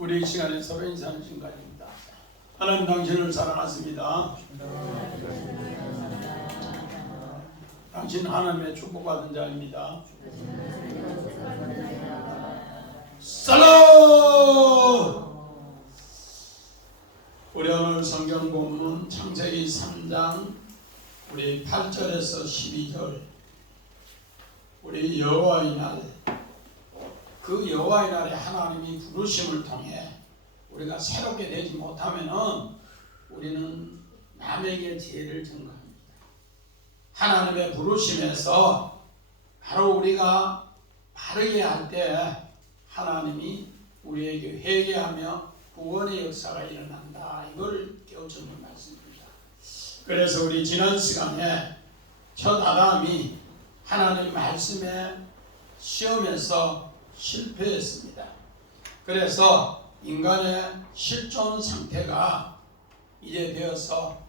우리 이 시간에 서로 인사하는 시간입니다. 하나님 당신을 사랑하십니다. 당신 하나님의 축복받은 자입니다. 살롬! 우리 오늘 성경 본문 창세기 3장 우리 8절에서 12절 우리 여호와의 날, 그 여호와의 날에 하나님이 부르심을 통해 우리가 새롭게 되지 못하면은 우리는 남에게 죄를 증거합니다. 하나님의 부르심에서 바로 우리가 바르게 할 때 하나님이 우리에게 회개하며 구원의 역사가 일어난다. 이걸 깨우치는 말씀입니다. 그래서 우리 지난 시간에 첫 아담이 하나님 말씀에 시험에서 실패했습니다. 그래서 인간의 실존 상태가 이제 되어서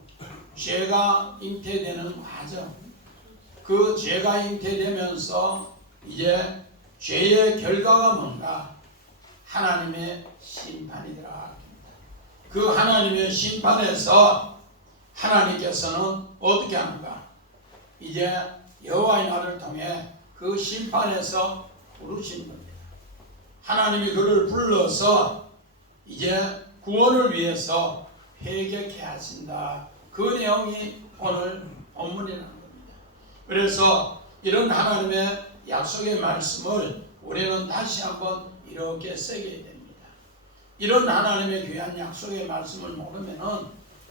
죄가 잉태되는 과정, 그 죄가 잉태되면서 이제 죄의 결과가 뭔가? 하나님의 심판이더라. 그 하나님의 심판에서 하나님께서는 어떻게 하는가? 이제 여호와의 날을 통해 그 심판에서 부르신 겁니다. 하나님이 그를 불러서 이제 구원을 위해서 회개케 하신다. 그 내용이 오늘 본문이라는 겁니다. 그래서 이런 하나님의 약속의 말씀을 우리는 다시 한번 이렇게 새겨야 됩니다. 이런 하나님의 귀한 약속의 말씀을 모르면은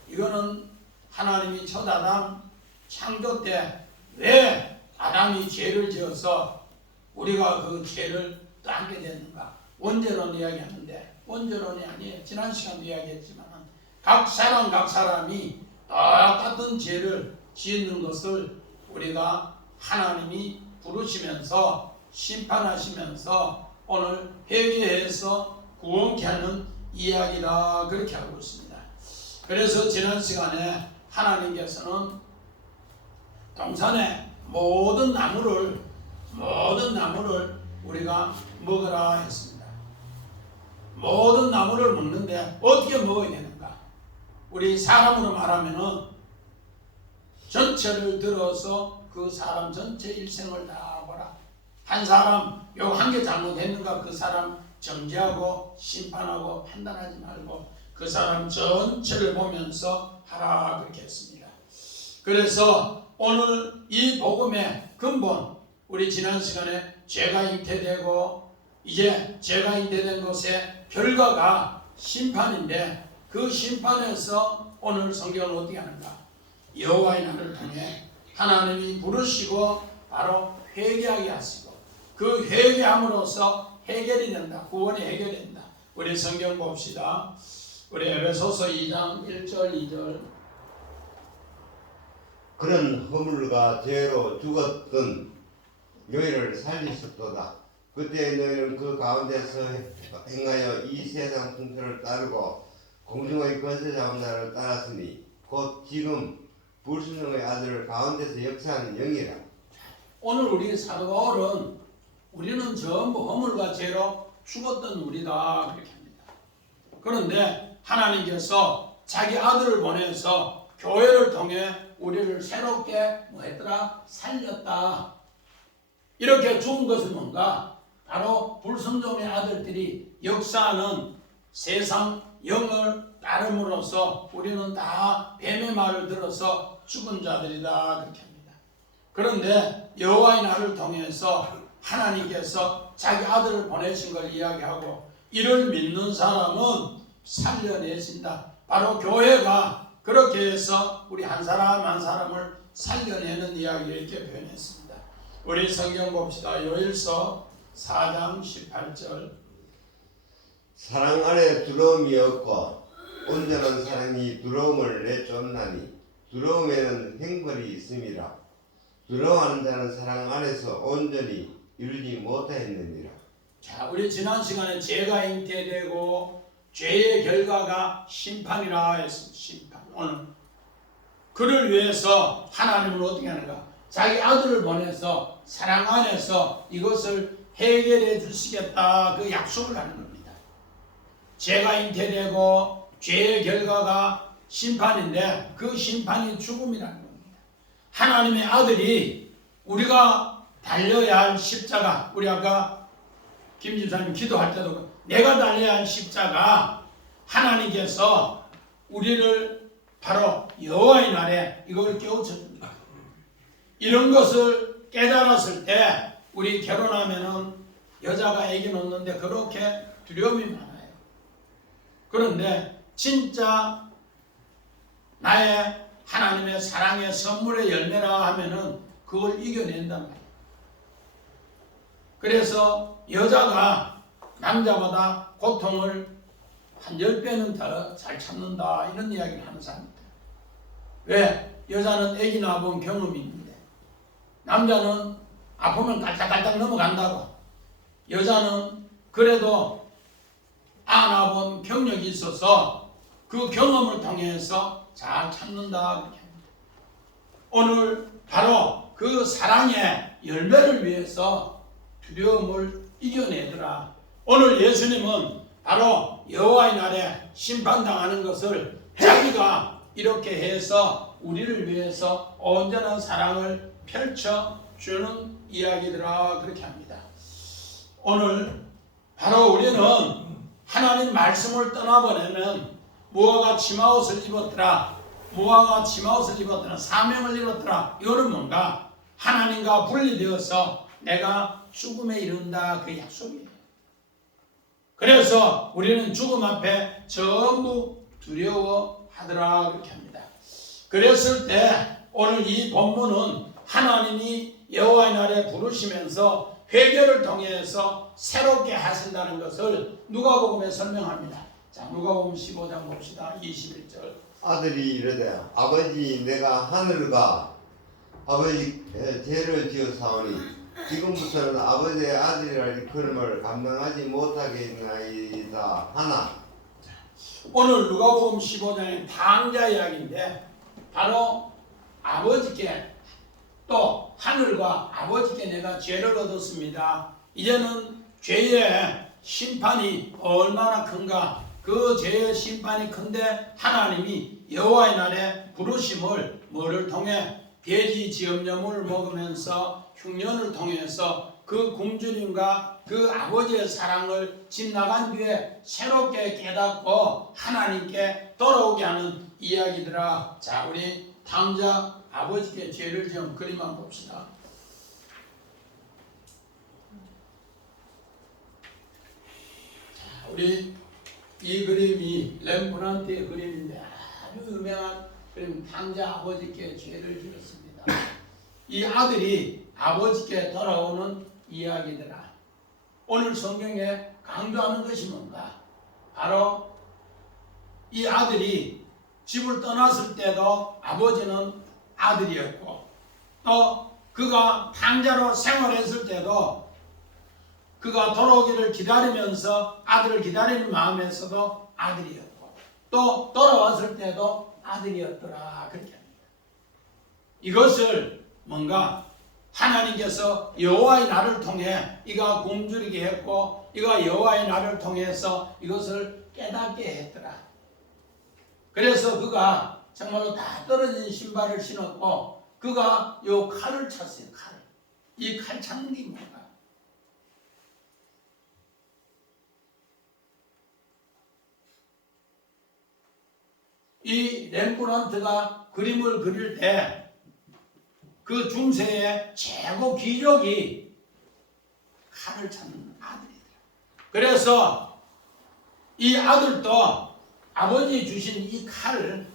이거는 하나님이 첫 아담 창조 때 왜 아담이 죄를 지어서 우리가 그 죄를 따게 됐는가? 원죄론 이야기하는데 원죄론이 아니에요. 지난 시간도 이야기했지만 각 사람이 똑같은 죄를 짓는 것을 우리가 하나님이 부르시면서 심판하시면서 오늘 회개해서 구원케 하는 이야기다. 그렇게 하고 있습니다. 그래서 지난 시간에 하나님께서는 동산의 모든 나무를 우리가 먹으라 했습니다. 모든 나무를 먹는데 어떻게 먹어야 되는가? 우리 사람으로 말하면은 전체를 들어서 그 사람 전체 일생을 다 보라. 한 사람 요 한 개 잘못했는가 그 사람 정죄하고 심판하고 판단하지 말고 그 사람 전체를 보면서 하라 그렇게 했습니다. 그래서 오늘 이 복음의 근본, 우리 지난 시간에 죄가 잉태되고 이제 죄가 잉태된 것의 결과가 심판인데 그 심판에서 오늘 성경은 어떻게 하는가? 여호와의 날을 통해 하나님이 부르시고 바로 회개하게 하시고 그 회개함으로써 해결이 된다. 구원이 해결된다. 우리 성경 봅시다. 우리 에베소서 2장 1절 2절 그런 허물과 죄로 죽었던 너희를 살리셨도다. 그때 너희는 그 가운데서 행하여 이 세상 풍토를 따르고 공중의 거저 잡은 나를 따랐으니 곧 지금 불순종의 아들 가운데서 역사하는 영이라. 오늘 우리 사도 바울은 우리는 전부 허물과 죄로 죽었던 우리다 그렇게 합니다. 그런데 하나님께서 자기 아들을 보내서 교회를 통해 우리를 새롭게 뭐 했더라? 살렸다. 이렇게 죽은 것은 뭔가? 바로 불순종의 아들들이 역사하는 세상 영을 따름으로써 우리는 다 뱀의 말을 들어서 죽은 자들이다 그렇게 합니다. 그런데 여호와의 날을 통해서 하나님께서 자기 아들을 보내신 걸 이야기하고 이를 믿는 사람은 살려내신다. 바로 교회가 그렇게 해서 우리 한 사람 한 사람을 살려내는 이야기를 이렇게 표현했습니다. 우리 성경 봅시다. 요일서 4장 18절 사랑 안에 두려움이 없고 온전한 사랑이 두려움을 내쫓나니 두려움에는 행벌이 있음이라. 두려워하는 자는 사랑 안에서 온전히 이루지 못하였느니라. 자, 우리 지난 시간에 죄가 잉태되고 죄의 결과가 심판이라 했습니다. 심판. 오늘 그를 위해서 하나님은 어떻게 하는가? 자기 아들을 보내서 사랑 안에서 이것을 해결해 주시겠다 그 약속을 하는 겁니다. 죄가 잉태되고 죄의 결과가 심판인데 그 심판이 죽음이라는 겁니다. 하나님의 아들이 우리가 달려야 할 십자가, 우리 아까 김 집사님 기도할 때도 내가 달려야 할 십자가, 하나님께서 우리를 바로 여호와의 날에 이걸 깨우쳐 줍니다. 이런 것을 깨달았을 때 우리 결혼하면은 여자가 아기 낳는데 그렇게 두려움이 많아요. 그런데 진짜 나의 하나님의 사랑의 선물의 열매라 하면은 그걸 이겨낸단 말이에요. 그래서 여자가 남자보다 고통을 한 10배는 더 잘 참는다, 이런 이야기를 하는 사람입니다. 왜? 여자는 아기 낳아본 경험이 있는데 남자는 아프면 깔딱깔딱 넘어간다고, 여자는 그래도 안아본 경력이 있어서 그 경험을 통해서 잘 참는다, 그렇게 합니다. 오늘 바로 그 사랑의 열매를 위해서 두려움을 이겨내더라. 오늘 예수님은 바로 여호와의 날에 심판당하는 것을 자기가 이렇게 해서 우리를 위해서 온전한 사랑을 펼쳐주는 이야기더라, 그렇게 합니다. 오늘 바로 우리는 하나님 말씀을 떠나버리면 무화과 치마옷을 입었더라, 무화과 치마옷을 입었더라, 사명을 입었더라. 이거는 뭔가? 하나님과 분리되어서 내가 죽음에 이른다, 그 약속이에요. 그래서 우리는 죽음 앞에 전부 두려워하더라, 그렇게 합니다. 그랬을 때 오늘 이 본문은 하나님이 여호와의 날에 부르시면서 회개를 통해서 새롭게 하신다는 것을 누가복음에 설명합니다. 자, 누가복음 15장 봅시다. 21절. 아들이 이르되 아버지 내가 하늘과 아버지 죄를 지었사오니 지금부터는 아버지의 아들이라 일컬음을 감당하지 못하겠나이다 하나. 오늘 누가복음 15장의 당자 이야기인데 바로 아버지께, 또 하늘과 아버지께 내가 죄를 얻었습니다. 이제는 죄의 심판이 얼마나 큰가, 그 죄의 심판이 큰데 하나님이 여호와의 날에 부르심을 뭐를 통해? 돼지 지엄념을 먹으면서 흉년을 통해서 그 굶주림과 그 아버지의 사랑을 지나간 뒤에 새롭게 깨닫고 하나님께 돌아오게 하는 이야기더라. 자, 우리 당자 아버지께 죄를 지은 그림 한번 봅시다. 자, 우리 이 그림이 렘브란트의 그림인데 아주 유명한 그럼 당자 아버지께 죄를 지었습니다. 이 아들이 아버지께 돌아오는 이야기더라. 오늘 성경에 강조하는 것이 뭔가? 바로 이 아들이 집을 떠났을 때도 아버지는 아들이었고, 또 그가 당자로 생활했을 때도 그가 돌아오기를 기다리면서 아들을 기다리는 마음에서도 아들이었고, 또 돌아왔을 때도 아들이었더라, 그렇게 합니다. 이것을 뭔가 하나님께서 여호와의 날을 통해 이가 굶주리게 했고, 이가 여호와의 날을 통해서 이것을 깨닫게 했더라. 그래서 그가 정말로 다 떨어진 신발을 신었고, 그가 요 칼을 찼어요. 칼. 이 칼 찾는 게 뭔가? 이 렘브란트가 그림을 그릴 때 그 중세의 최고 기록이 칼을 찾는 아들이더라. 그래서 이 아들도 아버지 주신 이 칼을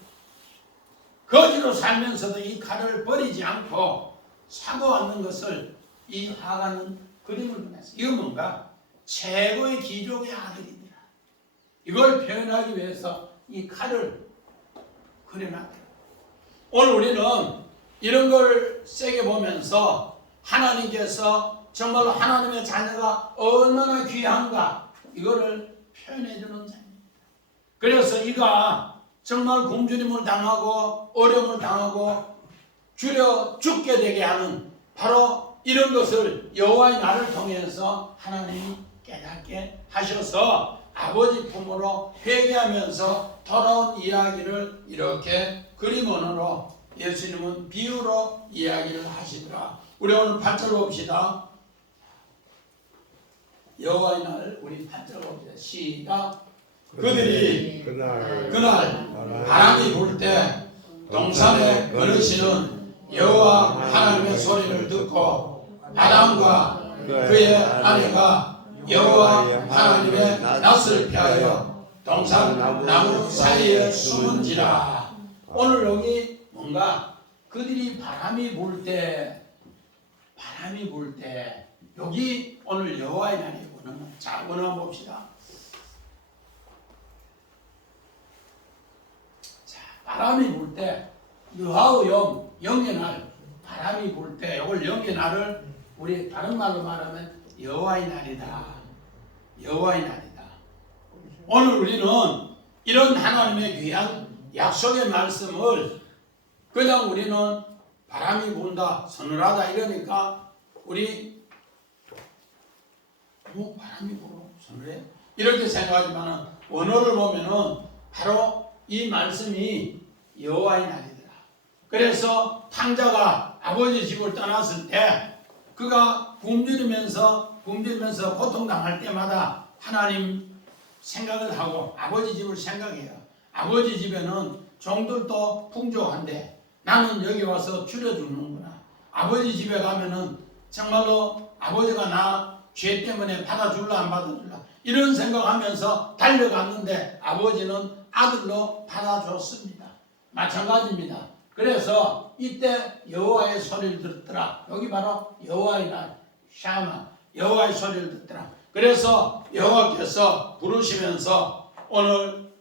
거지로 살면서도 이 칼을 버리지 않고 사고하는 것을 이 하가는 그림을 그렸어요. 이건 뭔가? 최고의 기족의 아들이더라. 이걸 표현하기 위해서 이 칼을 그려놨더라. 오늘 우리는 이런 걸 세게 보면서 하나님께서 정말로 하나님의 자녀가 얼마나 귀한가, 이거를 표현해주는 자입니다. 그래서 이가 정말 굶주림을 당하고 어려움을 당하고 줄여 죽게 되게 하는 바로 이런 것을 여호와의 날을 통해서 하나님이 깨닫게 하셔서 아버지 품으로 회개하면서 돌아온 이야기를 이렇게 그림 언어로 예수님은 비유로 이야기를 하시더라. 우리 오늘 8절 봅시다. 여호와의 날 우리 8절 봅시다. 시작. 그들이 그날 바람이 불 때 동산에 걸으시는 여호와 하나님의 소리를 듣고 아담과 그의 아내가 여호와 하나님의 낯을 피하여 동산 나무 사이에 숨은지라. 오늘 여기 뭔가 그들이 바람이 불 때 여기 오늘 여호와의 날이구나. 자, 오늘 한번 봅시다. 자, 바람이 불 때 여호와의 영의 날, 바람이 불 때 이걸 영의 날을 우리 다른 말로 말하면 여호와의 날이다. 여호와의 날이다. 오늘 우리는 이런 하나님의 귀한 약속의 말씀을 그냥 우리는 바람이 분다, 서늘하다 이러니까 우리 바람이 불어, 서늘해? 이렇게 생각하지만 원어를 보면은 바로 이 말씀이 여호와의 날이더라. 그래서 탕자가 아버지 집을 떠났을 때 그가 굶주리면서 고통당할 때마다 하나님 생각을 하고 아버지 집을 생각해요. 아버지 집에는 종들도 풍족한데 나는 여기 와서 줄여주는구나. 아버지 집에 가면은 정말로 아버지가 나 죄 때문에 받아줄라 안 받아줄라 이런 생각하면서 달려갔는데 아버지는 아들로 받아줬습니다. 마찬가지입니다. 그래서 이때 여호와의 소리를 듣더라. 여기 바로 여호와의 날, 샤마, 여호와의 소리를 듣더라. 그래서 여호와께서 부르시면서 오늘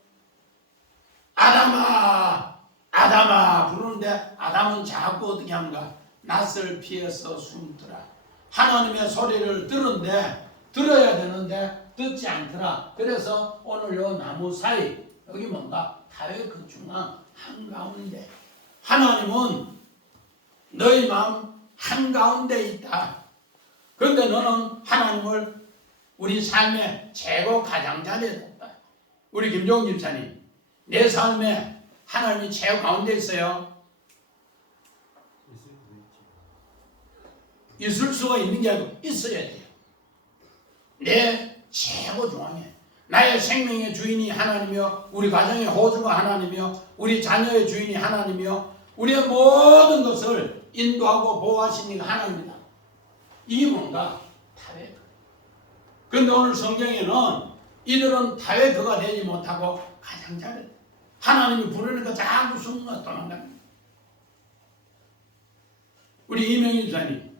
아담아, 아담아 부르는데 아담은 자꾸 어떻게 합니까? 낯을 피해서 숨더라. 하나님의 소리를 들어야 되는데 듣지 않더라. 그래서 오늘 요 나무 사이 여기 뭔가 다윗 그 중앙 한가운데 하나님은 너희 마음 한가운데 있다. 그런데 너는 하나님을 우리 삶의 최고 가장자리에 뒀다. 우리 김종훈 집사님, 내 삶에 하나님이 최고 가운데 있어요. 있을 수가 있는 게 아니고 있어야 돼요. 내 최고 중앙에 나의 생명의 주인이 하나님이요, 우리 가정의 호주가 하나님이요, 우리 자녀의 주인이 하나님이요, 우리의 모든 것을 인도하고 보호하시는 이가 하나님이다. 이게 뭔가 다윗. 그런데 오늘 성경에는 이들은 다윗 그가 되지 못하고 가장자리. 하나님이 부르니까 자꾸 숨어 도망갑니다. 우리 이명희 집사님,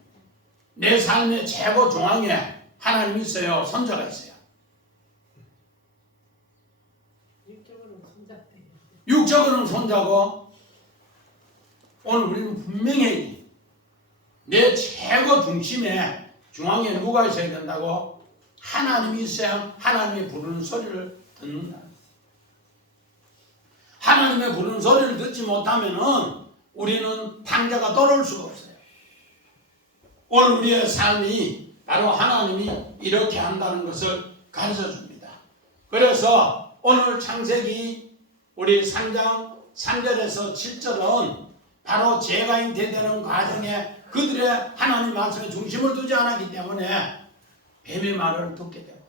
내 삶의 최고 중앙에 하나님이 있어요. 손자가 있어요. 육적으로는 손자고 오늘 우리는 분명히 내 최고 중심에 중앙에 누가 있어야 된다고? 하나님이 있어야 하나님의 부르는 소리를 듣는다. 하나님의 부르는 소리를 듣지 못하면은 우리는 탕자가 돌아올 수가 없어요. 오늘 우리의 삶이 바로 하나님이 이렇게 한다는 것을 가르쳐 줍니다. 그래서 오늘 창세기 우리 3장 3절에서 7절은 바로 죄가 잉태되는 과정에 그들의 하나님 말씀에 중심을 두지 않았기 때문에 뱀의 말을 듣게 되고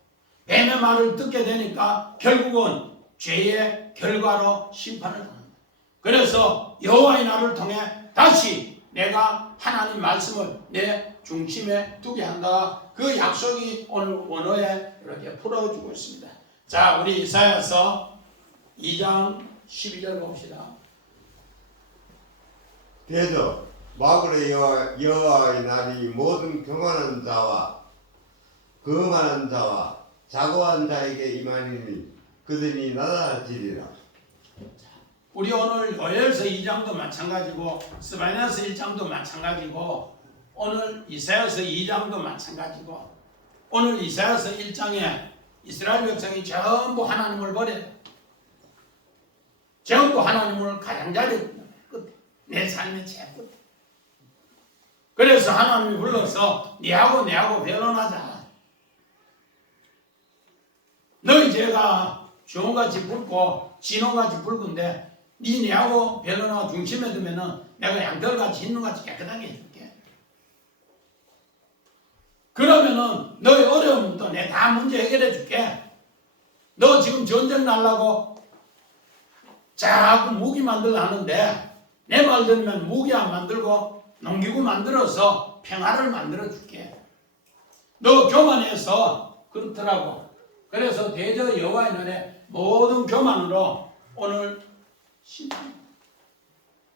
뱀의 말을 듣게 되니까 결국은 죄의 결과로 심판을 당합니다. 그래서 여호와의 날을 통해 다시 내가 하나님 말씀을 내 중심에 두게 한다. 그 약속이 오늘 원어에 이렇게 풀어주고 있습니다. 자, 우리 이사야서 2장 12절 봅시다. 대저 마굴의 여호와의 날이 모든 교만한 자와 거만한 자와 자고한 자에게 임하니니 그들이 나다지리라. 우리 오늘 요엘서 2장도 마찬가지고 스바냐서 1장도 마찬가지고 오늘 이사야서 2장도 마찬가지고 오늘 이사야서 1장에 이스라엘 백성이 전부 하나님을 버려요. 전부 하나님을 가장자리에 끝에 내 삶의 최고. 그래서 하나님이 불러서 니하고 내하고 변론하자. 너희 죄가 주홍같이 붉고 진홍같이 붉은데 니네하고 별로나 중심에 두면은 내가 양털같이 흰눈같이 깨끗하게 해줄게. 그러면은 너희 어려움도 내 다 문제 해결해 줄게. 너 지금 전쟁 날라고 자꾸 무기 만들려 하는데 내 말 들으면 무기 안 만들고 농기구 만들어서 평화를 만들어 줄게. 너 교만해서 그렇더라고. 그래서 대저 여호와의 날에 모든 교만으로 오늘 심판.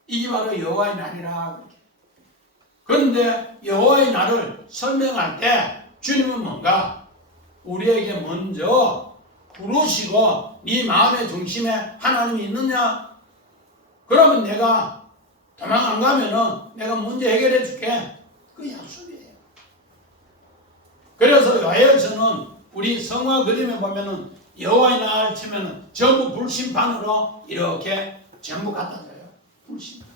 이게 바로 여호와의 날이라. 그런데 여호와의 날을 설명할 때 주님은 뭔가 우리에게 먼저 부르시고 네 마음의 중심에 하나님이 있느냐? 그러면 내가 도망 안 가면은 내가 문제 해결해 줄게. 그 약속이에요. 그래서 야외에서는 우리 성화 그림에 보면은 여호와의 날 치면은 전부 불심판으로 이렇게 전부 갖다 줘요. 불심판.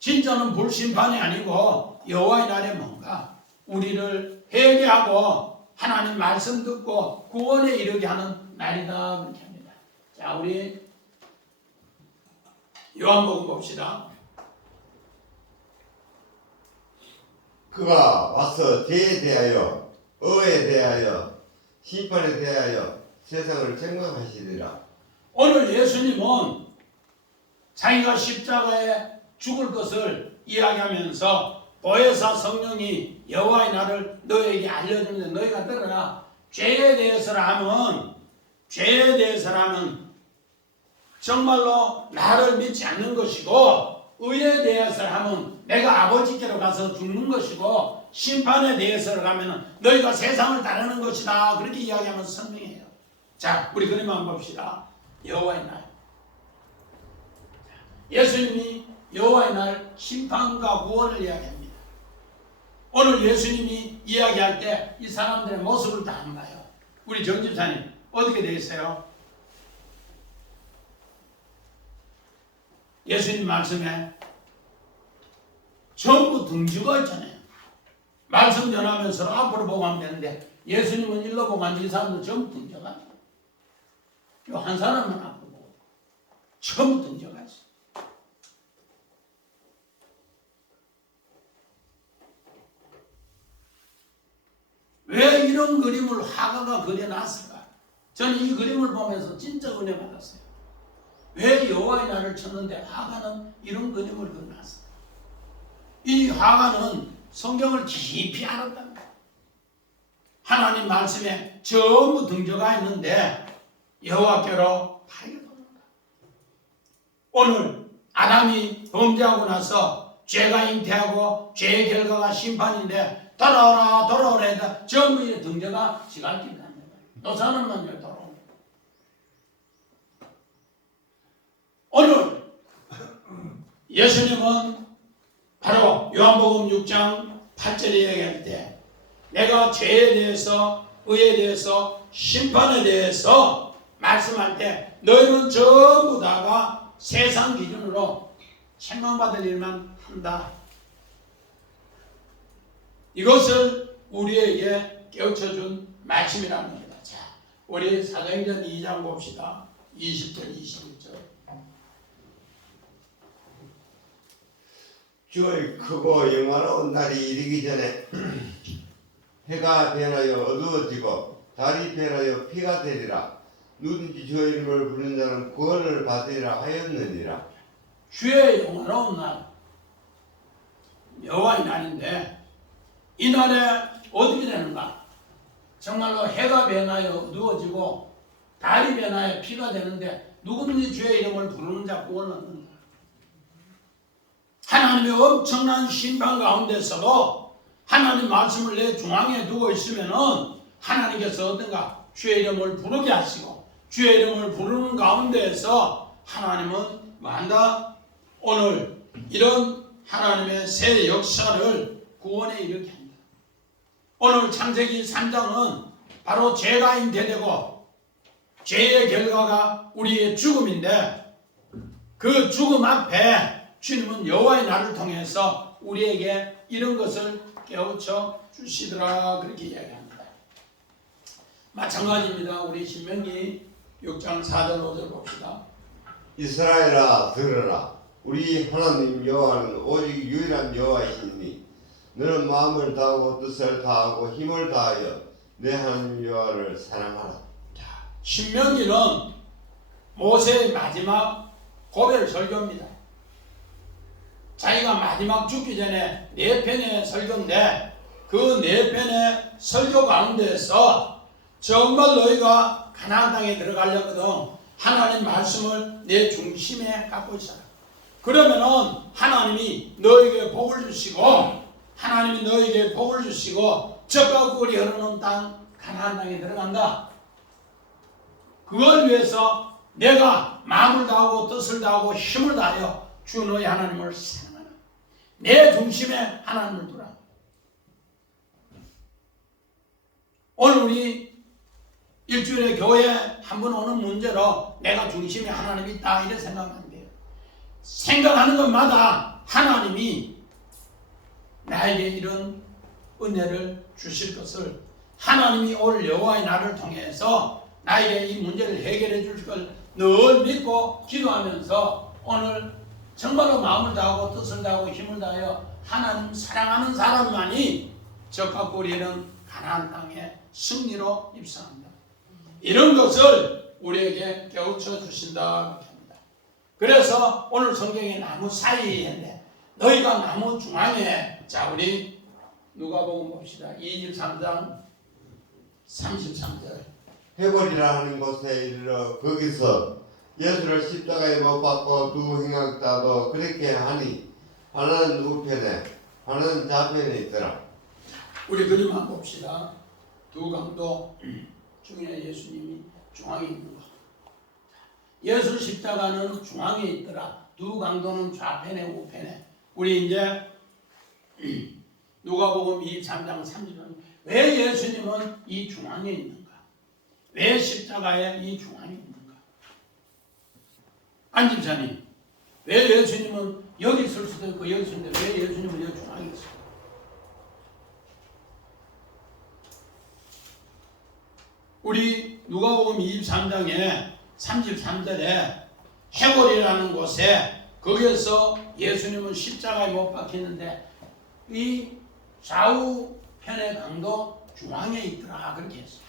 진짜는 불심판이 아니고 여호와의 날에 뭔가 우리를 회개하고 하나님 말씀 듣고 구원에 이르게 하는 날이다 그렇게 합니다. 자, 우리 요한복음 봅시다. 그가 와서 죄에 대하여 의에 대하여 심판에 대하여 세상을 책망하시리라. 오늘 예수님은 자기가 십자가에 죽을 것을 이야기하면서 보혜사 성령이 여호와의 날을 너에게 알려주는데 너희가 들어라. 죄에 대해서라면 정말로 나를 믿지 않는 것이고 의에 대해서라면 내가 아버지께로 가서 죽는 것이고 심판에 대해서라면 너희가 세상을 따르는 것이다. 그렇게 이야기하면서 설명해요. 자, 우리 그림 한번 봅시다. 여호와의 날. 예수님이 여호와의 날 심판과 구원을 이야기합니다. 오늘 예수님이 이야기할 때 이 사람들의 모습을 다 안 봐요. 우리 정집사님 어떻게 되어 있어요? 예수님 말씀에 전부 등지가 있잖아요. 말씀 전하면서 앞으로 보고 하면 되는데 예수님은 일로 보고 앉은 이 사람들 전부 등져가 있어요. 한 사람은 앞으로 보고 전부 등져가 있어요. 왜 이런 그림을 화가가 그려놨을까? 저는 이 그림을 보면서 진짜 은혜 받았어요. 왜 여호와의 날을 쳤는데 화가는 이런 그림을 그려놨을까? 이 화가는 성경을 깊이 알았답니다. 하나님 말씀에 전부 등져가 있는데 여호와께로 바르게 돌아온다. 오늘 아담이 범죄하고 나서 죄가 잉태하고 죄의 결과가 심판인데 돌아오라 해서 전부 이 등져가 지갈길이 합니다. 너 사람만 돌아옵니다. 오늘 예수님은 바로 요한복음 6장 8절에 얘기할 때 내가 죄에 대해서 의에 대해서 심판에 대해서 말씀할 때 너희는 전부 다가 세상 기준으로 책망받을 일만 한다. 이것을 우리에게 깨우쳐준 말씀이라는 겁니다. 자, 우리 사도행전 2장 봅시다. 20절 21절. 주의 크고 영화로운 날이 이르기 전에 해가 변하여 어두워지고 달이 변하여 피가 되리라. 누구든지 주의 이름을 부르는 자는 구원을 받으리라 하였느니라. 주의 영화로운 날, 여호와의 날인데 이 날에 어떻게 되는가? 정말로 해가 변하여 어두워지고 달이 변하여 피가 되는데 누구든지 주의 이름을 부르는 자 구원을 얻는다. 하나님의 엄청난 심판 가운데서도 하나님 말씀을 내 중앙에 두고 있으면은 하나님께서 어떤가? 주의 이름을 부르게 하시고 주의 이름을 부르는 가운데에서 하나님은 뭐한다? 오늘 이런 하나님의 새 역사를 구원에 이르게 한다. 오늘 창세기 3장은 바로 죄가 잉태되고 죄의 결과가 우리의 죽음인데 그 죽음 앞에 주님은 여호와의 날을 통해서 우리에게 이런 것을 깨우쳐 주시더라 그렇게 이야기합니다. 마찬가지입니다. 우리 신명기 6장 4절 5절 봅시다. 이스라엘아 들으라. 우리 하나님 여호와는 오직 유일한 여호와이시니 너는 마음을 다하고 뜻을 다하고 힘을 다하여 내 하나님 여호와를 사랑하라. 신명기는 모세의 마지막 고별 설교입니다. 자기가 마지막 죽기 전에 4편의 설교인데 그 4편의 설교 가운데에서 정말 너희가 가나안 땅에 들어가려거든 하나님 말씀을 내 중심에 갖고 있어라. 그러면은 하나님이 너에게 복을 주시고 하나님이 너에게 복을 주시고 젖과 꿀이 흐르는 땅 가나안 땅에 들어간다. 그걸 위해서 내가 마음을 다하고 뜻을 다하고 힘을 다하여 주 너희 하나님을 사랑하라. 내 중심에 하나님을 두라. 오늘 우리 일주일에 교회에 한 번 오는 문제로 내가 중심에 하나님이 있다 이렇게 생각하면 안 돼요. 생각하는 것마다 하나님이 나에게 이런 은혜를 주실 것을 하나님이 올 여호와의 날을 통해서 나에게 이 문제를 해결해 줄 걸 늘 믿고 기도하면서 오늘 정말로 마음을 다하고 뜻을 다하고 힘을 다하여 하나님 사랑하는 사람만이 젖과 꿀이는 가나안 땅에 승리로 입성합니다. 이런 것을 우리에게 깨우쳐 주신다 합니다. 그래서 오늘 성경에 나무 사이에 너희가 나무 중앙에 자 우리 누가복음 봅시다. 23장 33절 해골이라 하는 곳에 이르러 거기서 예수를 십자가에 못 박고 두 행악자도 그렇게 하니 하나는 우편에 하나는 좌편에 있더라. 우리 그림 한번 봅시다. 두 강도 중에 예수님이 중앙에 있는 거. 예수 십자가는 중앙에 있더라. 두 강도는 좌편에 우편에. 우리 이제 누가복음 23장 30절 왜 예수님은 이 중앙에 있는가? 왜 십자가에 이 중앙에 있는가? 안 집사님, 왜 예수님은 여기 있을 수도 있고 여기 있을 수도 있는데 왜 예수님은 여기 중앙에 있어요? 우리 누가복음 23장에 33절에 해골이라는 곳에 거기에서 예수님은 십자가에 못 박혔는데 이 좌우편의 강도 중앙에 있더라 그렇게 했어요.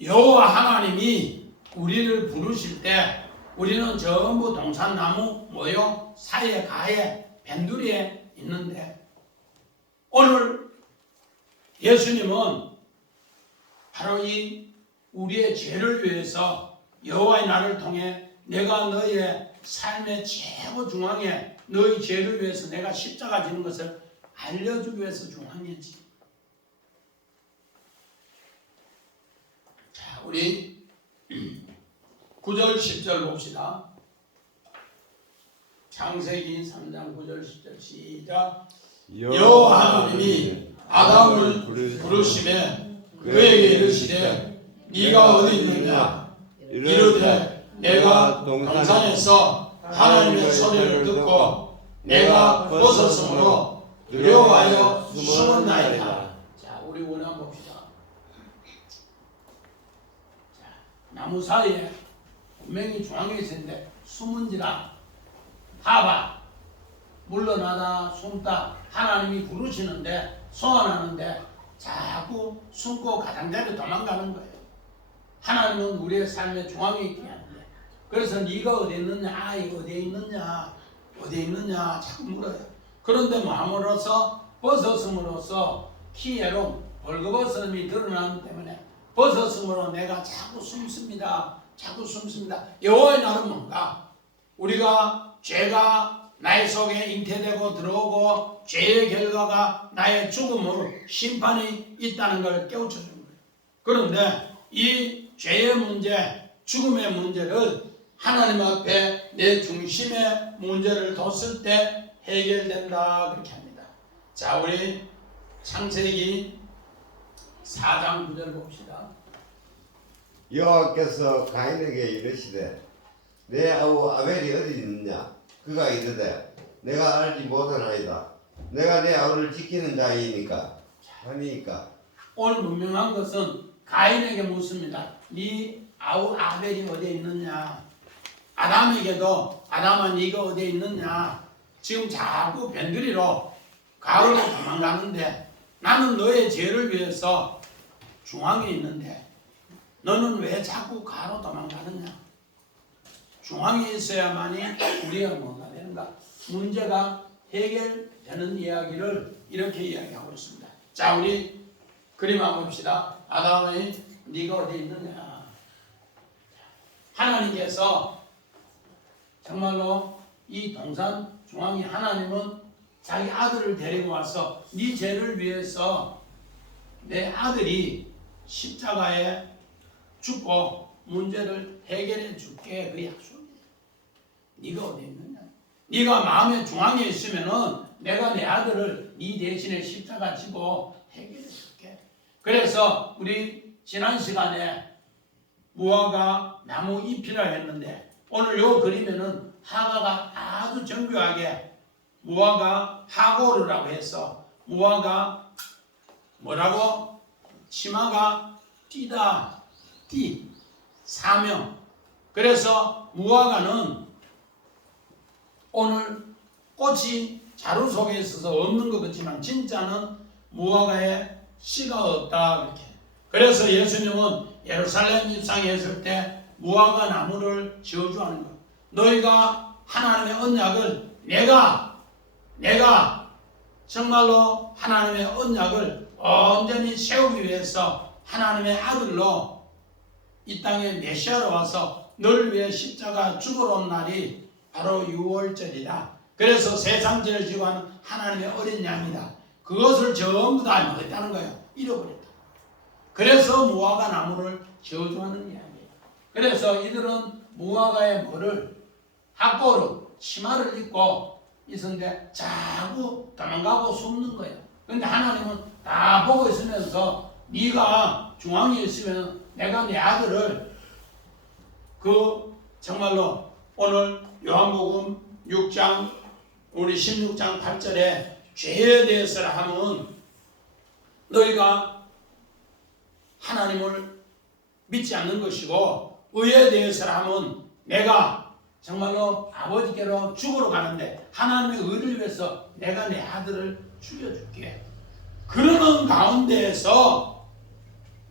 여호와 하나님이 우리를 부르실 때 우리는 전부 동산나무 모요 사이에 가에 밴두리에 있는데 오늘 예수님은 바로 이 우리의 죄를 위해서 여호와의 날을 통해 내가 너의 삶의 최고 중앙에 너의 죄를 위해서 내가 십자가 지는 것을 알려주기 위해서 중앙에 있지. 자, 우리 9절 10절 봅시다. 창세기 3장 9절 10절 시작. 여호와 하나님이 아담을 부르시매 그에게 이르시되 네가 어디 있느냐 이르되 내가 동산에서 하나님의 소리를 듣고 내가 벗었으므로 두려워하여 숨었나이다. 자, 우리 원한 봅시다. 자, 나무 사이에 분명히 중앙에 있었는데 숨은지라 봐봐 물러나다 숨다 하나님이 부르시는데 소원하는데 자꾸 숨고 가장자리 도망가는 거예요. 하나님은 우리의 삶의 중앙에 있게 하는데 그래서 네가 어디 있느냐 아이 어디에 있느냐 어디에 있느냐 자꾸 물어요. 그런데 마음으로서 벗었음으로써 키에롱 벌거벗음이 드러나기 때문에 벗었으므로 내가 자꾸 숨습니다. 자꾸 숨습니다. 여호와의 날은 뭔가? 우리가 죄가 나의 속에 잉태되고 들어오고 죄의 결과가 나의 죽음으로 심판이 있다는 걸 깨우쳐 준 거예요. 그런데 이 죄의 문제, 죽음의 문제를 하나님 앞에 내 중심의 문제를 뒀을 때 해결된다 그렇게 합니다. 자, 우리 창세기 4장 9절 봅시다. 여호와께서 가인에게 이르시되 내 아우 아벨이 어디 있느냐? 그가 이르되 내가 알지 못하나이다. 내가 내 아우를 지키는 자이니까 잘하니까. 오늘 분명한 것은 가인에게 묻습니다. 네 아우 아벨이 어디에 있느냐? 아담에게도 아담아 네가 어디에 있느냐? 지금 자꾸 변두리로 가로로 도망가는데 나는 너의 죄를 위해서 중앙에 있는데 너는 왜 자꾸 가로 도망가느냐? 중앙에 있어야만이 우리가 뭔가 되는가? 문제가 해결되는 이야기를 이렇게 이야기하고 있습니다. 자, 우리 그림 한번 봅시다. 아담이 네가 어디 있느냐? 하나님께서 정말로 이 동산 중앙에 하나님은 자기 아들을 데리고 와서 네 죄를 위해서 내 아들이 십자가에 죽고 문제를 해결해 줄게. 그 약속이에요. 네가 어디 있느냐? 네가 마음의 중앙에 있으면은 내가 내 아들을 네 대신에 십자가 지고 해결해 줄게. 그래서 우리 지난 시간에 무화과 나무 잎이라 했는데 오늘 요 그림에는 하가가 아주 정교하게 무화과 하고르라고 해서 무화과 뭐라고? 치마가 띠다. 띠. 사명. 그래서 무화과는 오늘 꽃이 자루 속에 있어서 없는 것 같지만 진짜는 무화과에 씨가 없다. 이렇게. 그래서 예수님은 예루살렘 입성했을 때 무화과 나무를 저주하는 것. 너희가 하나님의 언약을 내가 정말로 하나님의 언약을 온전히 세우기 위해서 하나님의 아들로 이 땅에 메시아로 와서 너를 위해 십자가 죽으러 온 날이 바로 6월절이다. 그래서 세상 죄를 지고 하는 하나님의 어린 양이다. 그것을 전부 다 못했다는 거예요. 잃어버렸다. 그래서 무화과 나무를 저주하는 이야기예요. 그래서 이들은 무화과의 뭐를 학고를 치마를 입고 있었는데 자꾸 도망가고 숨는 거예요. 근데 하나님은 다 보고 있으면서 네가 중앙에 있으면 내가 내 아들을 정말로 오늘 요한복음 6장 우리 16장 8절에 죄에 대해서 하면 너희가 하나님을 믿지 않는 것이고 의에 대해서 하면 내가 정말로 아버지께로 죽으러 가는데 하나님의 의를 위해서 내가 내 아들을 죽여줄게. 그러는 가운데에서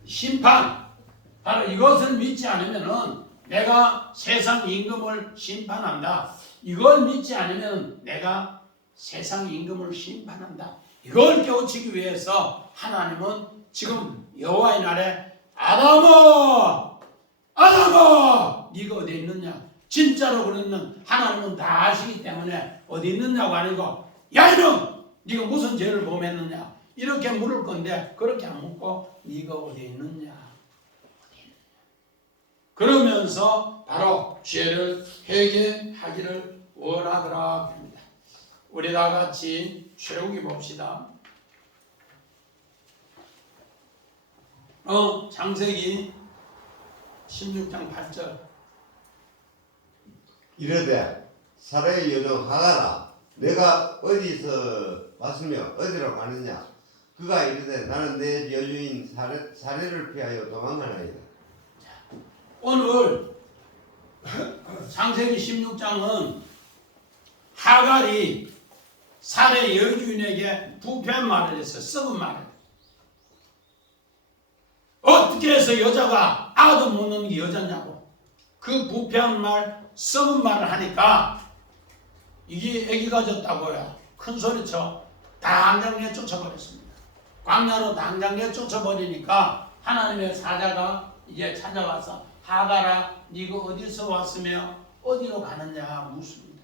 심판, 바로 이것을 믿지 않으면은 내가 세상 임금을 심판한다. 이걸 믿지 않으면 내가 세상 임금을 심판한다. 이걸 깨우치기 위해서 하나님은 지금 여호와의 날에 아담아 네가 어디 있느냐? 진짜로 그러는 하나님은 다 아시기 때문에 어디 있느냐고 아니고 야 이놈 네가 무슨 죄를 범했느냐 이렇게 물을 건데 그렇게 안 묻고 네가 어디 있느냐 그러면서 바로 죄를 회개하기를 원하더라 합니다. 우리 다 같이 출애굽기 봅시다. 창세기 16장 8절 이르되 사라의 여종 하가라 내가 어디서 왔으며 어디로 가느냐 그가 이르되 나는 내 여주인 사례를 피하여 도망가나이다. 오늘 창세기 16장은 하갈이 사례 여주인에게 부패한 말을 했어요. 썩은 말을. 어떻게 해서 여자가 아들 못 낳는 게 여자냐고. 그 부패한 말, 썩은 말을 하니까 이게 애기가 졌다고요. 큰 소리쳐 당장 내쫓아버렸습니다. 광야로 당장 내쫓아버리니까 하나님의 사자가 이제 찾아와서 하갈아 네가 어디서 왔으며 어디로 가느냐 묻습니다.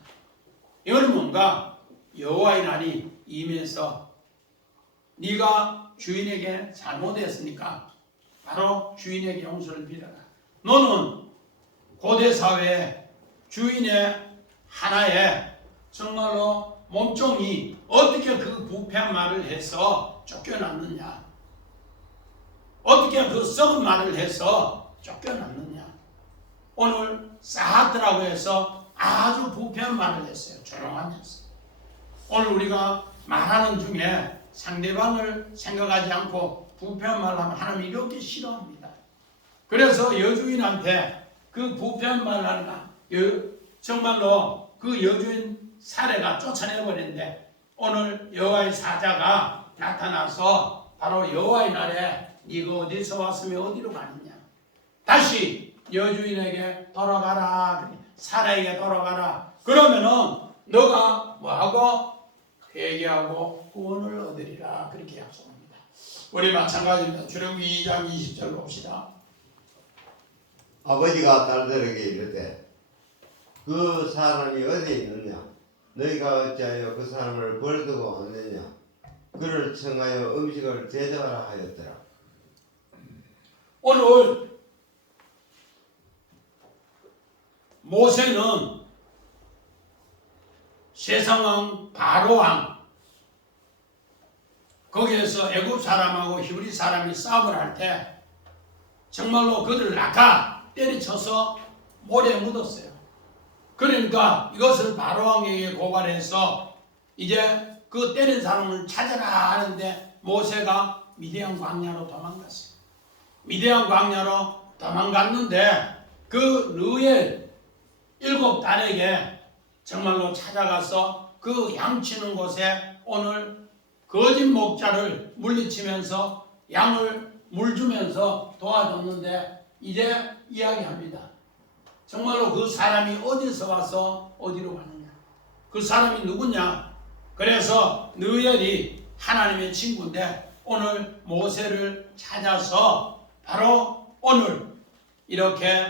이거는 뭔가 여호와의 날이 임해서 네가 주인에게 잘못했으니까 바로 주인에게 용서를 빌어라. 너는 고대 사회에 주인의 하나의 정말로 몸종이 어떻게 그 부패한 말을 해서 쫓겨났느냐? 어떻게 그 썩은 말을 해서 쫓겨났느냐? 오늘 사하트라고 해서 아주 부패한 말을 했어요. 조용하면서. 오늘 우리가 말하는 중에 상대방을 생각하지 않고 부패한 말을 하면 하나님이 이렇게 싫어합니다. 그래서 여주인한테 그 부패한 말을 하니까 정말로 그 여주인 사례가 쫓아내버리는데 오늘 여호와의 사자가 나타나서 바로 여호와의 날에 네가 어디서 왔으며 어디로 가느냐, 다시 여주인에게 돌아가라, 사라에게 돌아가라. 그러면은 너가 뭐하고 회개하고 구원을 얻으리라, 그렇게 약속합니다. 우리 마찬가지입니다. 출애굽기 2장 20절 봅시다. 아버지가 딸들에게 이르되 그 사람이 어디에 있느냐, 너희가 어찌하여 그 사람을 버려두고 왔느냐, 그를 청하여 음식을 대접하라 하였더라. 오늘 모세는 세상왕 바로왕 거기에서 애굽 사람하고 히브리 사람이 싸움을 할 때 정말로 그들을 아까 때려쳐서 모래에 묻었어요. 그러니까 이것을 바로왕에게 고발해서 이제 그 때린 사람을 찾아라 하는데 모세가 미디안 광야로 도망갔어요. 미디안 광야로 도망갔는데 그 르웰 7딸에게 정말로 찾아가서 그 양치는 곳에 오늘 거짓 목자를 물리치면서 양을 물 주면서 도와줬는데 이제 이야기합니다. 정말로 그 사람이 어디서 와서 어디로 가느냐, 그 사람이 누구냐. 그래서 르웰이 하나님의 친구인데 오늘 모세를 찾아서 바로 오늘 이렇게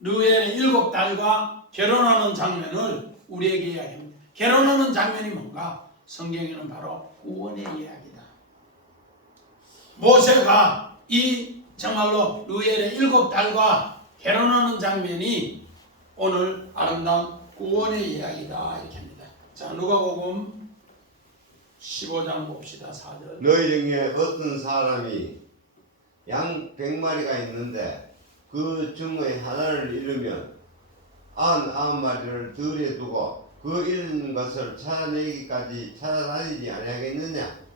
르웰의 7딸과 결혼하는 장면을 우리에게 이야기합니다. 결혼하는 장면이 뭔가? 성경에는 바로 구원의 이야기다. 모세가 이 정말로 르웰의 7딸과 결혼하는 장면이 오늘 아름다운 구원의 이야기다, 이렇게 합니다. 자, 누가복음 15장 봅시다. 4절. 너희 중에 어떤 사람이 양 100마리가 있는데 그 중의 하나를 잃으면 99마리를 들에 두고 그 잃은 것을 찾아내기까지 찾아다니지 아니하겠느냐.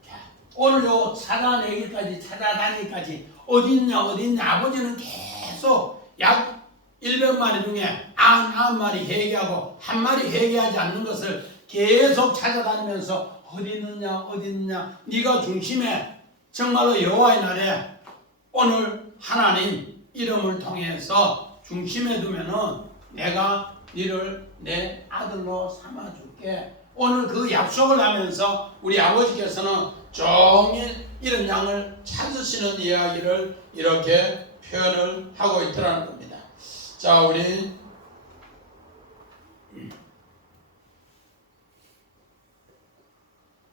오늘 요 찾아내기까지 찾아다니기까지 어딨냐 아버지는 계속 약 100마리 중에 99마리 회개하고 한 마리 회개하지 않는 것을 계속 찾아다니면서 어디 있느냐 네가 중심에 정말로 여호와의 날에 오늘 하나님 이름을 통해서 중심에 두면은 내가 너를 내 아들로 삼아줄게. 오늘 그 약속을 하면서 우리 아버지께서는 종일 이런 양을 찾으시는 이야기를 이렇게 표현을 하고 있더라는 겁니다. 자, 우리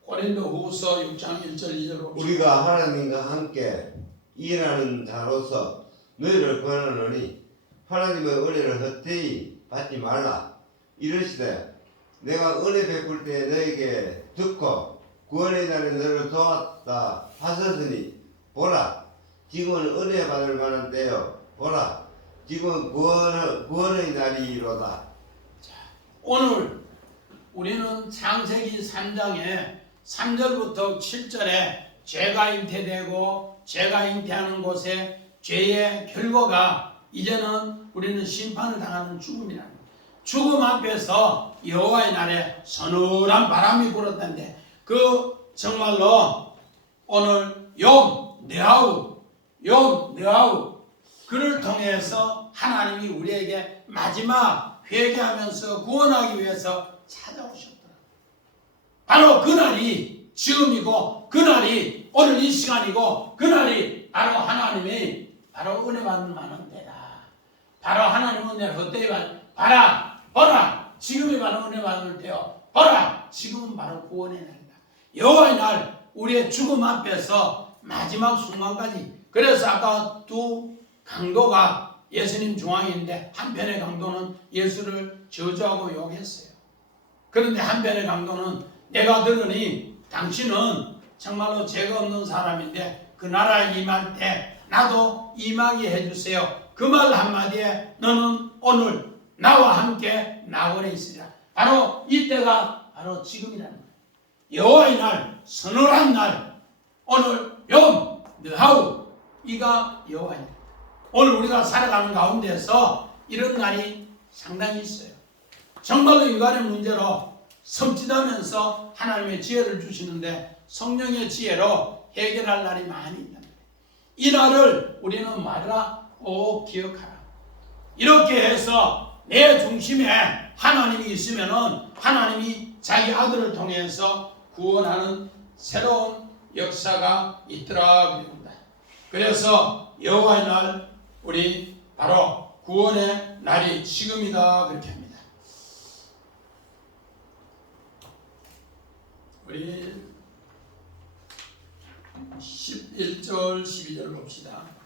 고린도후서 6장 1절 2절 우리가 하나님과 함께 일하는 자로서 너희를 권하노니 하나님의 은혜를 헛되이 받지 말라. 이르시되 내가 은혜 베풀 때 너에게 듣고 구원의 날에 너를 도왔다 하셨으니 보라, 지금은 은혜 받을 만한 때요. 보라, 지금은 구원의 날이로다. 오늘 우리는 창세기 3장에 3절부터 7절에 죄가 잉태되고 죄가 잉태하는 곳에 죄의 결과가 이제는 우리는 심판을 당하는 죽음이라는 거예요. 죽음 앞에서 여호와의 날에 서늘한 바람이 불었다는데 그 정말로 오늘 욥 느하우 그를 통해서 하나님이 우리에게 마지막 회개하면서 구원하기 위해서 찾아오셨더라. 바로 그날이 지금이고 그날이 오늘 이 시간이고 그날이 바로 하나님이 바로 은혜 받는 만한 때다. 바로 하나님 은혜를 헛되이 보라 지금이 바로 은혜 받을 때요. 보라 지금은 바로 구원의 날이다. 여호와의 날 우리의 죽음 앞에서 마지막 순간까지. 그래서 아까 두 강도가 예수님 중앙인데 한편의 강도는 예수를 저주하고 욕했어요. 그런데 한편의 강도는 내가 들으니 당신은 정말로 죄가 없는 사람인데 그 나라에 임할 때 나도 임하게 해주세요. 그 말 한마디에 너는 오늘 나와 함께 낙원에 있으리라. 바로 이때가 바로 지금이라는 거예요. 여호와의 날, 서늘한 날, 오늘 염, 느하우, 이가 여호와의 날. 오늘 우리가 살아가는 가운데서 이런 날이 상당히 있어요. 정말로 인간의 문제로 섬찟하면서 하나님의 지혜를 주시는데 성령의 지혜로 해결할 날이 많이 있단 말이에요. 이 날을 우리는 말라 꼭 기억하라. 이렇게 해서 내 중심에 하나님이 있으면은 하나님이 자기 아들을 통해서 구원하는 새로운 역사가 있더라 그럽니다. 그래서 여호와의 날, 우리 바로 구원의 날이 지금이다 그렇게 합니다. 우리 11절 12절 봅시다.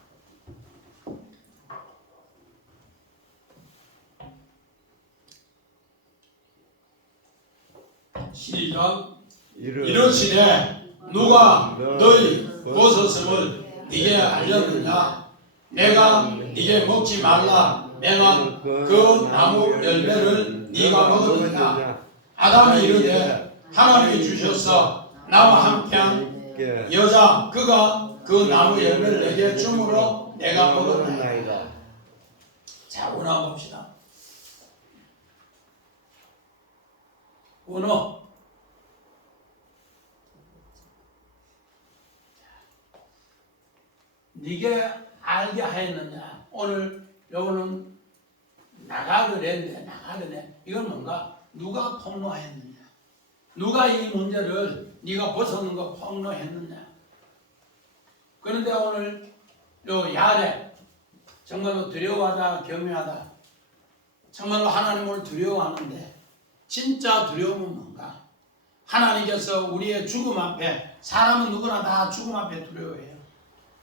시작. 이르시되 누가 너희 버섯을 네게 알렸느냐? 내가 네게 먹지 말라 내가 그 나무 열매를 네가 먹었느냐? 아담이 이르되 하나님이 주셔서 나와 함께한 여자 그가 그 나무 열매를 내게 주므로 내가 먹었나이다. 자, 오늘 한번 봅시다. 오늘 네게 알게 하였느냐? 오늘 요거는 나가그랬는데 나가그래. 이건 뭔가 누가 폭로하였느냐? 누가 이 문제를 네가 벗어놓은 거 폭로했느냐? 그런데 오늘 요 야래 정말로 두려워하다 경외하다 정말로 하나님을 두려워하는데 진짜 두려움은 뭔가? 하나님께서 우리의 죽음 앞에 사람은 누구나 다 죽음 앞에 두려워해요.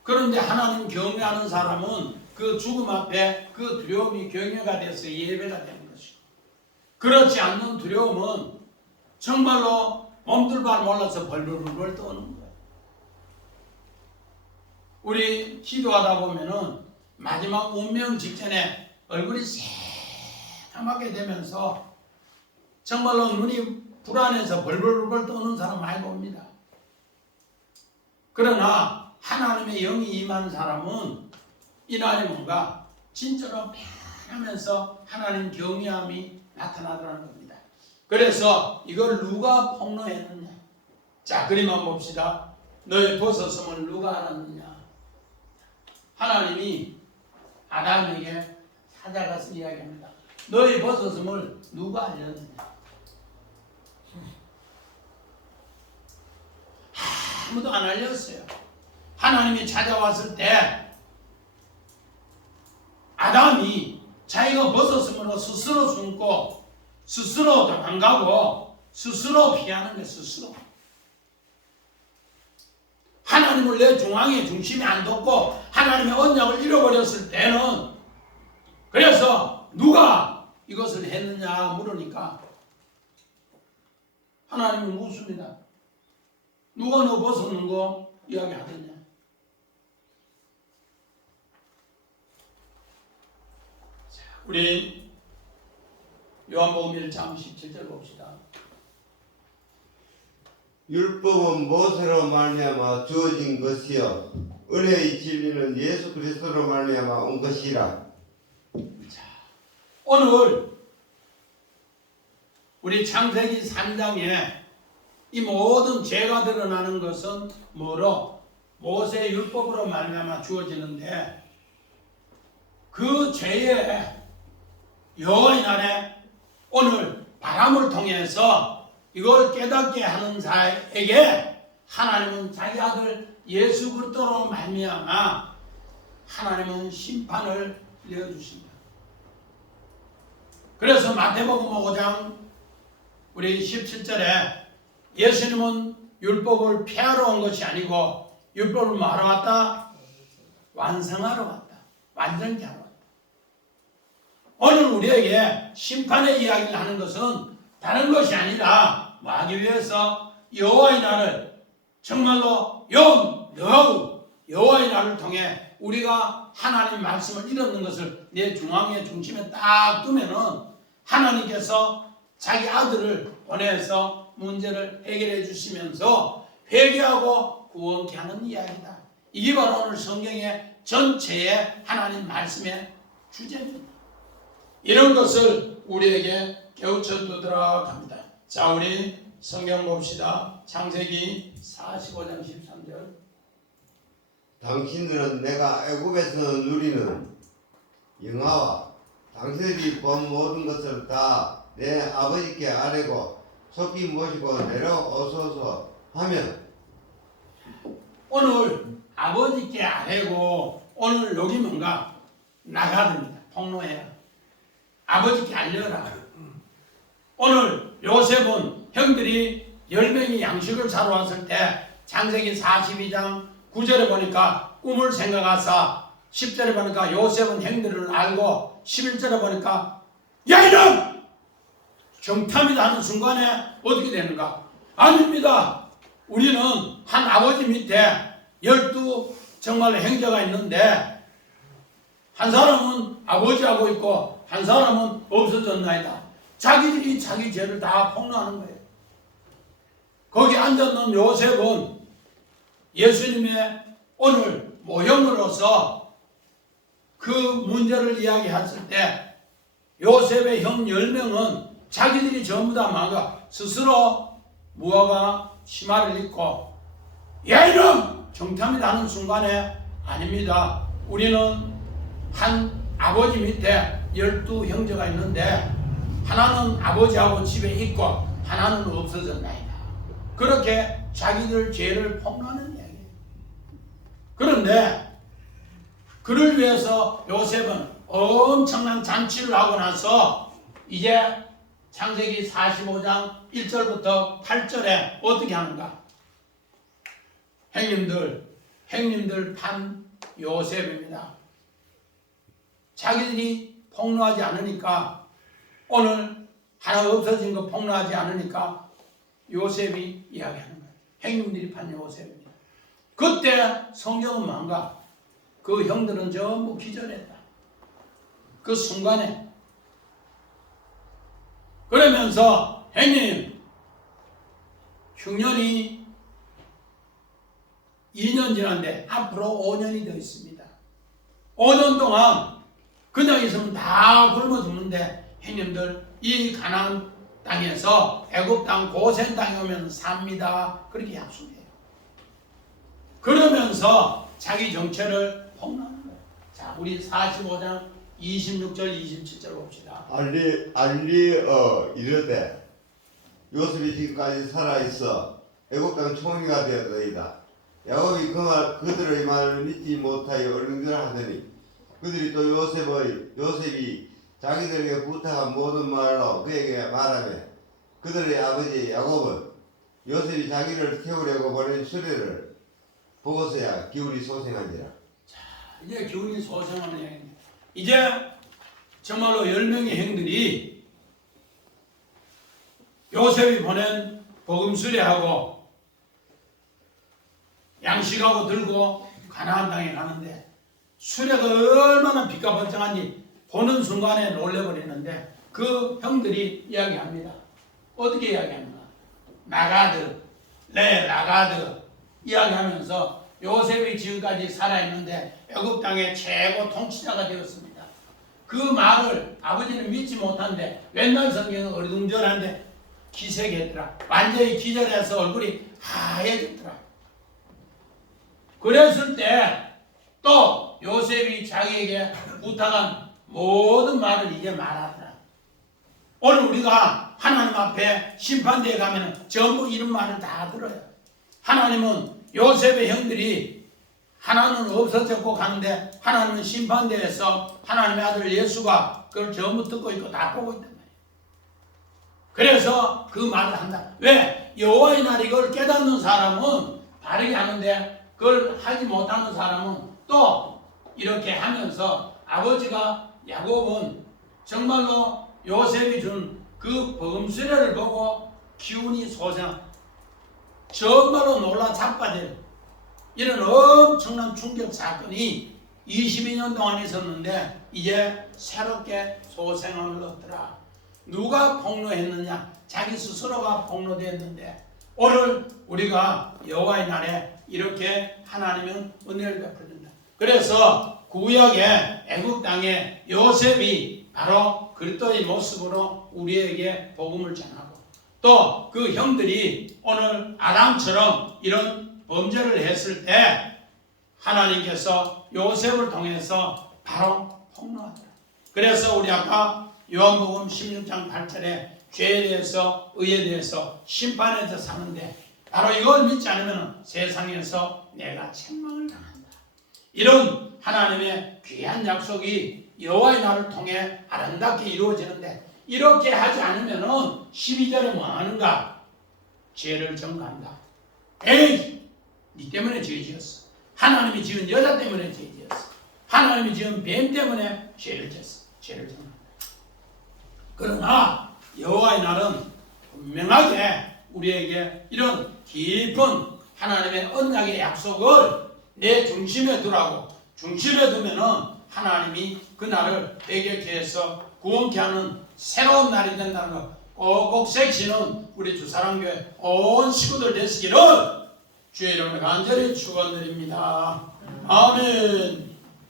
그런데 하나님 경외하는 사람은 그 죽음 앞에 그 두려움이 경외가 돼서 예배가 되는 것이고 그렇지 않는 두려움은 정말로 몸둘바를 몰라서 벌벌벌 떠는 거예요. 우리 기도하다 보면은 마지막 운명 직전에 얼굴이 새까맣게 되면서 정말로 눈이 불안해서 벌벌벌 떠는 사람 많이 봅니다. 그러나 하나님의 영이 임한 사람은 이날이 뭔가 진짜로 편하면서 하나님 경외함이 나타나더라는 겁니다. 그래서 이걸 누가 폭로했느냐? 자, 그림만 봅시다. 너의 벗었음을 누가 알았느냐? 하나님이 아담에게 찾아가서 이야기합니다. 너의 벗었음을 누가 알렸느냐? 아무도 안 알렸어요. 하나님이 찾아왔을 때 아담이 자기가 벗었으므로 스스로 숨고 스스로 도망가고 스스로 피하는 게 스스로. 하나님을 내 중앙에 중심에 안 뒀고 하나님의 언약을 잃어버렸을 때는 그래서 누가 이것을 했느냐 물으니까 하나님은 묻습니다. 누가 너 벗어놓은 거 이야기하겠냐? 자, 우리 요한복음 1장 17절 봅시다. 율법은 무엇으로 말미암아 주어진 것이요 은혜의 진리는 예수 그리스도로 말미암아 온 것이라. 자, 오늘 우리 창세기 3장에 이 모든 죄가 드러나는 것은 뭐로? 모세의 율법으로 말미암아 주어지는데 그 죄의 여호와의 날에 오늘 바람을 통해서 이걸 깨닫게 하는 자에게 하나님은 자기 아들 예수 그리스도로 말미암아 하나님은 심판을 내어주십니다. 그래서 마태복음 5장 우리 17절에 예수님은 율법을 폐하러 온 것이 아니고 율법을 뭐하러 왔다? 완성하러 왔다. 완전케 하러 왔다. 오늘 우리에게 심판의 이야기를 하는 것은 다른 것이 아니라 뭐 하기 위해서 여호와의 날을 정말로 여호와의 날을 통해 우리가 하나님 말씀을 잃었는 것을 내 중앙의 중심에 딱 두면은 하나님께서 자기 아들을 보내서 문제를 해결해 주시면서 회개하고 구원케 하는 이야기다. 이게 바로 오늘 성경의 전체의 하나님 말씀의 주제입니다. 이런 것을 우리에게 깨우쳐 두도록 합니다. 자, 우리 성경 봅시다. 창세기 45장 13절. 당신들은 내가 애굽에서 누리는 영화와 당신들이 본 모든 것을 다 내 아버지께 아뢰고 속히 모시고 내려오소서 하면, 오늘 아버지께 아뢰고, 오늘 여기 뭔가 나가듭니다. 폭로해라. 아버지께 알려라. 오늘 요셉은 형들이 10명이 양식을 사러 왔을 때 창세기 42장 9절에 보니까 꿈을 생각하사, 10절에 보니까 요셉은 형들을 알고, 11절에 보니까 야 이놈! 정탐이다 하는 순간에 어떻게 되는가? 아닙니다. 우리는 한 아버지 밑에 12 정말 형제가 있는데 한 사람은 아버지하고 있고 한 사람은 없어졌나이다. 자기들이 자기 죄를 다 폭로하는 거예요. 거기 앉아있는 요셉은 예수님의 오늘 모형으로서 그 문제를 이야기했을 때 요셉의 형 10명은 자기들이 전부 다 망가 스스로 무화과 치마를 입고 야 이놈! 정탐이다 하는 순간에 아닙니다. 우리는 한 아버지 밑에 12 형제가 있는데 하나는 아버지하고 집에 있고 하나는 없어졌나이다. 그렇게 자기들 죄를 폭로하는 이야기예요. 그런데 그를 위해서 요셉은 엄청난 잔치를 하고 나서 이제 창세기 45장 1절부터 8절에 어떻게 하는가? 형님들 판 요셉입니다. 자기들이 폭로하지 않으니까, 오늘 하나 없어진 거 폭로하지 않으니까 요셉이 이야기하는 거예요. 형님들이 판 요셉입니다. 그때 성경은 뭔가? 그 형들은 전부 기절했다. 그 순간에. 그러면서 형님, 흉년이 2년 지났는데 앞으로 5년이 더 있습니다. 5년 동안 그냥 있으면 다 굶어 죽는데 형님들 이 가나안 땅에서 애굽 땅 고센 땅에 오면 삽니다. 그렇게 약속해요. 그러면서 자기 정체를 폭로하는 거예요. 자, 우리 45장 26절 27절 봅시다. 알리어 이르되 요셉이 지금까지 살아있어 애굽 땅 총리가 되었더이다. 야곱이 그들의 말을 믿지 못하여 얼른들하더니 그들이 또 요셉이 자기들에게 부탁한 모든 말로 그에게 말하며 그들의 아버지 야곱은 요셉이 자기를 태우려고 보낸 수레를 보고서야 기울이 소생한지라. 자, 이제 기운이 소생하는 얘기입니다. 이제 정말로 10명의 형들이 요셉이 보낸 복음 수레하고 양식하고 들고 가나안 땅에 가는데 수레가 얼마나 비가번쩍한지 보는 순간에 놀래버리는데 그 형들이 이야기합니다. 어떻게 이야기합니까? 나가드, 라가드 이야기하면서 요셉이 지금까지 살아있는데 애굽 땅의 최고 통치자가 되었습니다. 그 말을 아버지는 믿지 못한데 옛날 성경은 어리둥절한데 기색했더라. 완전히 기절해서 얼굴이 하얘졌더라. 그랬을 때 또 요셉이 자기에게 부탁한 모든 말을 이제 말하더라. 오늘 우리가 하나님 앞에 심판대에 가면 전부 이런 말을 다 들어요. 하나님은 요셉의 형들이 하나는 없어졌고 가는데 하나님은 심판대에서 하나님의 아들 예수가 그걸 전부 듣고 있고 다 보고 있단 말이에요. 그래서 그 말을 한다. 왜? 여호와의 날 이걸 깨닫는 사람은 바르게 하는데 그걸 하지 못하는 사람은 또 이렇게 하면서 아버지가 야곱은 정말로 요셉이 준 그 범수레를 보고 기운이 솟아 정말로 놀라 자빠져요. 이런 엄청난 충격 사건이 22년 동안 있었는데 이제 새롭게 소생함을 얻더라. 누가 폭로했느냐? 자기 스스로가 폭로됐는데 오늘 우리가 여호와의 날에 이렇게 하나님은 은혜를 베풀어준다. 그래서 구약의 애국 땅에 요셉이 바로 그리스도의 모습으로 우리에게 복음을 전하고 또 그 형들이 오늘 아담처럼 이런 범죄를 했을 때 하나님께서 요셉을 통해서 바로 폭로하더라. 그래서 우리 아까 요한복음 16장 8절에 죄에 대해서 의에 대해서 심판에 대해서 사는데 바로 이걸 믿지 않으면 세상에서 내가 책망을 당한다. 이런 하나님의 귀한 약속이 여호와의 날을 통해 아름답게 이루어지는데 이렇게 하지 않으면 12절에 뭐 하는가? 죄를 전가한다. 에이! 니 때문에 죄 지었어. 하나님이 지은 여자 때문에 죄 지었어. 하나님이 지은 뱀 때문에 죄를 지었어. 죄를 전가한다. 그러나 여호와의 날은 분명하게 우리에게 이런 깊은 하나님의 언약의 약속을 내 중심에 두라고 중심에 두면은 하나님이 그 날을 배격케 해서 구원케 하는 새로운 날이 된다는 것 꼭꼭 새기시는 우리 주사랑교회 온 식구들 되시기를 주의 이름으로 간절히 축원드립니다. 아멘.